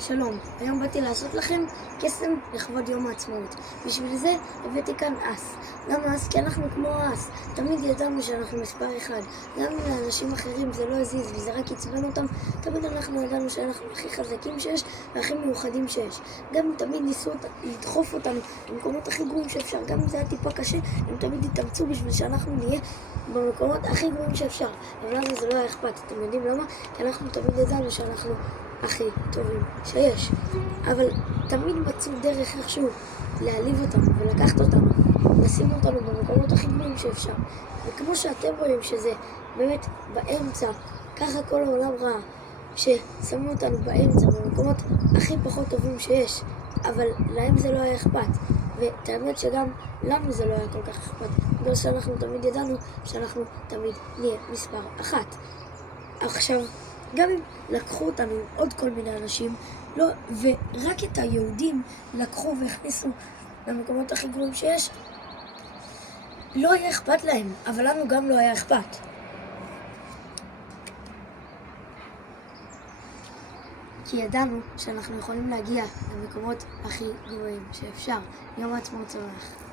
שלום, היום באתי לעשות לכם קסם לכבוד יום העצמאות. בשביל זה הבאתי כאן אס. למה אס? כי אנחנו כמו אס. תמיד ידענו שאנחנו מספר אחד. גם לאנשים אחרים זה לא הזיז וזה רק עצבן אותם. תמיד אנחנו ידענו שאנחנו הכי חזקים שיש והכי מיוחדים שיש. גם תמיד ניסו לדחוף אותנו במקומות הכי גרועים שאפשר. גם אם זה היה טיפה קשה, הם תמיד התאמצו בשביל שאנחנו נהיה במקומות הכי גרועים שאפשר. אבל למה זה לא היה אכפת? אתם יודעים למה? כי אנחנו תמיד ידענו שאנחנו הכי טובים שיש, אבל תמיד מצאו דרך איכשהו להעליב אותנו ולקחת אותנו, לשים אותנו במקומות הכי גרועים שאפשר. וכמו שאתם רואים שזה באמת באמצע, ככה כל העולם ראה, ששמו אותנו באמצע, במקומות הכי פחות טובים שיש, אבל להם זה לא היה אכפת. ואת האמת שגם לנו זה לא היה כל כך אכפת, בגלל שאנחנו תמיד ידענו שאנחנו תמיד נהיה מספר אחת. עכשיו, גם אם לקחו אותנו עוד כל מיני אנשים, לא, ורק את היהודים לקחו והכניסו למקומות הכי גרועים שיש, לא היה אכפת להם, אבל לנו גם לא היה אכפת. כי ידענו שאנחנו יכולים להגיע למקומות הכי גרועים שאפשר. יום העצמאות שמח.